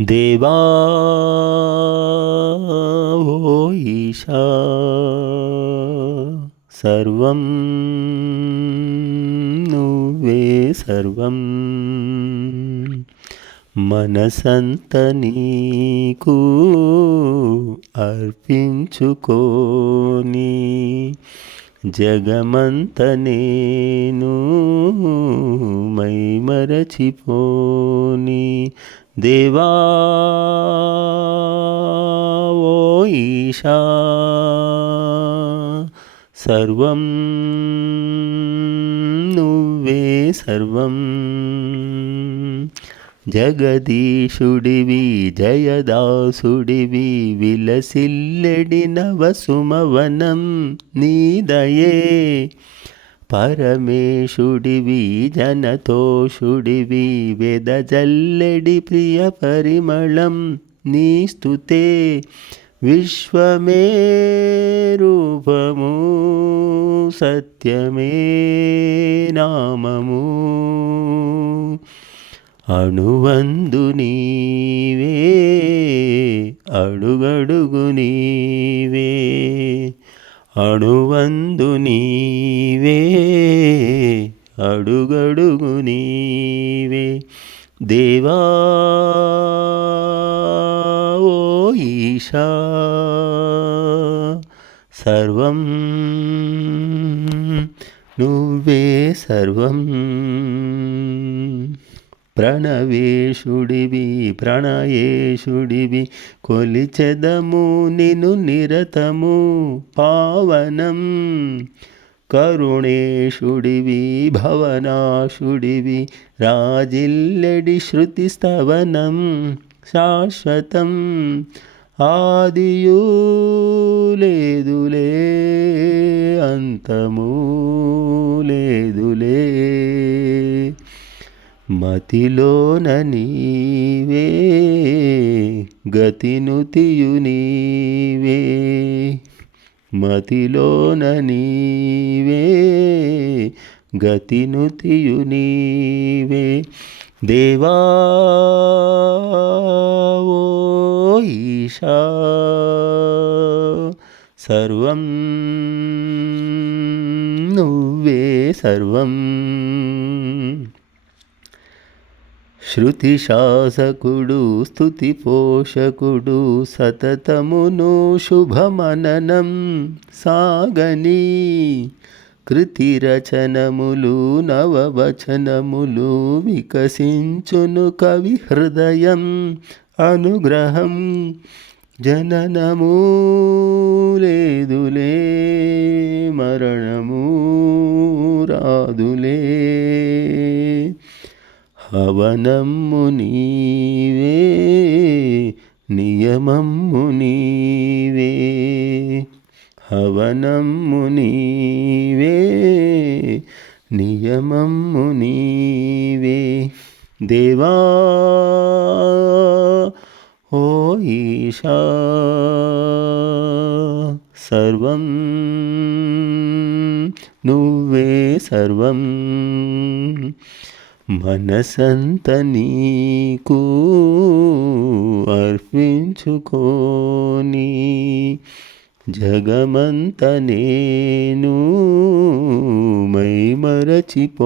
దేవా ఓ ఈశా సర్వం నువ్వే సర్వం. మనసంత నీకు అర్పించుకోని జగమంత నేను మైమరచిపోని దేవా ఓ ఈశా సర్వం నువ్వే సర్వం. జగదీశుడివి జయదాసుడివి విలసిల్లెడి నవసుమవనం నీదయే పరమేశుడివి జనతోషుడివి వెదజల్లెడి ప్రియ పరిమళం నీ స్తుతే విశ్వమే రూపము సత్యమే నామము. అణువందు నీవే అడుగడుగు నీవే అణువందు నీవే అడుగడుగు నీవే. దేవా ఓ ఈశా సర్వం నువ్వే సర్వం. ప్రణవేశుడివి ప్రణయేశుడివి కొలిచెదము నిను నిరతము పావనం. కరుణేశుడివి భవనాశుడివి రాజిల్లెడి శృతి స్తవనం శాశ్వతం. ఆదియు లేదులే అంతము లేదులే. మతిలోన నీవే గతినుతియు నీవే. మతిలోన నీవే గతినుతియు నీవే. దేవా ఓ ఈశా సర్వం నువ్వే సర్వం. శృతి శాసకుడు స్థుతి పోషకుడు సతతమును శుభమననం సాగని. కృతి రచనములు నవవచనములు వికసించును కవి హృదయం అనుగ్రహం. జననము లేదులే మరణము రాదులే. హవనమ్ము నీవే నియమమ్ము నీవే. హవనమ్ము నీవే నియమమ్ము నీవే. దేవా ఓ ఈశా సర్వం నువ్వే సర్వం. మనసంత నీకు అర్పించుకోని జగమంత నేను మైమరచిపోని